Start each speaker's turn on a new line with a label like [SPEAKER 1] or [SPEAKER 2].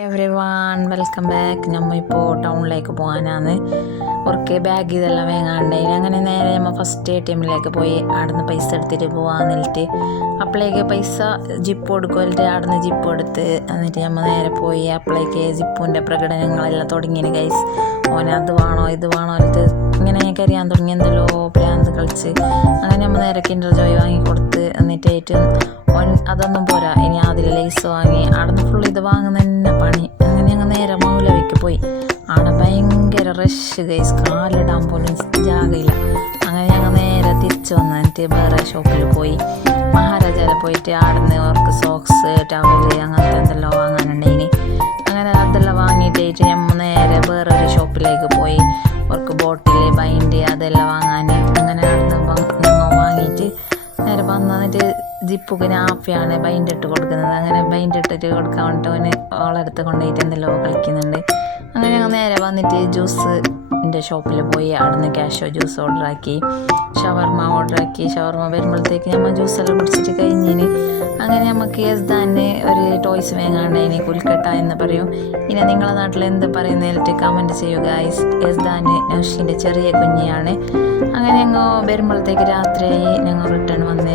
[SPEAKER 1] Every one welcome back നമ്മൾ ഇപ്പോൾ ടൗണിലേക്ക് പോകാനാണ്. ഉറക്കെ ബാഗ് ഇതെല്ലാം വേങ്ങാണ്ടായി അങ്ങനെ നേരെ നമ്മൾ ഫസ്റ്റ് എ ടി എമ്മിലേക്ക് പോയി അവിടുന്ന് പൈസ എടുത്തിട്ട് പോകാന്നിട്ട് അപ്പോഴേക്ക് പൈസ ജിപ്പ് കൊടുക്കുമല്ലേ അവിടുന്ന് ജിപ്പ് എടുത്ത് എന്നിട്ട് നമ്മൾ നേരെ പോയി അപ്പോഴേക്ക് ജിപ്പിന്റെ പ്രകടനങ്ങളെല്ലാം തുടങ്ങിയത് ഗൈസ് ഓന അത് വേണോ ഇത് വേണോ എന്നിട്ട് ഇങ്ങനെ കരിയാൻ തുടങ്ങി. എന്തല്ലോ പ്രാന്ത് കളിച്ച്. അങ്ങനെ നമ്മൾ നേരെ കിൻഡർ ജോയ് വാങ്ങി കൊടുത്ത് എന്നിട്ട് ഓൻ അതൊന്നും പോരാ. ഇനി അതിൽ ലേസ് വാങ്ങി അവിടെ ഫുൾ ഇത് വാങ്ങുന്ന പണി. അങ്ങനെ അങ്ങ് നേരെ മൗലവിക്ക് പോയി. അവിടെ ഭയങ്കര റഷ് ഗൈസ് കാലിടാൻ പോലും ജാഗയില്ല. അങ്ങനെ ഞങ്ങൾ നേരെ തിരിച്ചു വന്നിട്ട് വേറെ ഷോപ്പിൽ പോയി. മഹാരാജാവിൽ പോയിട്ട് ആടുന്ന് അവർക്ക് സോക്സ് ടവൽ അങ്ങനത്തെ എന്തെല്ലാം വാങ്ങാനുണ്ടെങ്കിൽ. അങ്ങനെ അതെല്ലാം വാങ്ങിയിട്ടായിട്ട് ഞമ്മ നേരെ വേറൊരു ഷോപ്പിലേക്ക് പോയി. നേരെ വന്നിട്ട് ജിപ്പുകിന് ആപ്പിയാണ് ബൈൻഡ് ഇട്ട് കൊടുക്കുന്നത്. അങ്ങനെ ബൈൻഡ് ഇട്ടിട്ട് കൊടുക്കാൻ വേണ്ടിട്ട് അവന് ഓളെടുത്ത് കൊണ്ടുപോയിട്ട് എന്തെല്ലോ കളിക്കുന്നുണ്ട്. അങ്ങനെ ഞങ്ങൾ നേരെ വന്നിട്ട് ജ്യൂസിന്റെ ഷോപ്പിൽ പോയി. അവിടുന്ന് ക്യാഷോ ജ്യൂസ് ഓർഡറാക്കി ഷവർമ ഓർഡർ ആക്കി. ഷവർമ വരുമ്പോഴത്തേക്ക് നമ്മൾ ജ്യൂസെല്ലാം കുടിച്ചിട്ട് കഴിഞ്ഞിന്. അങ്ങനെ നമുക്ക് യസ്ദാന് ഒരു ടോയ്സ് വേങ്ങാണ്ട് ഇനി കുൽക്കട്ട എന്ന് പറയും. ഇനി നിങ്ങളെ നാട്ടിൽ എന്ത് പറയുന്നതിലിട്ട് കമന്റ് ചെയ്യുക യസ്ദാന് നൗഷീന്റെ ചെറിയ കുഞ്ഞിയാണ്. അങ്ങനെ വരുമ്പോഴത്തേക്ക് രാത്രിയായി ഞങ്ങൾ റിട്ടേൺ വന്ന്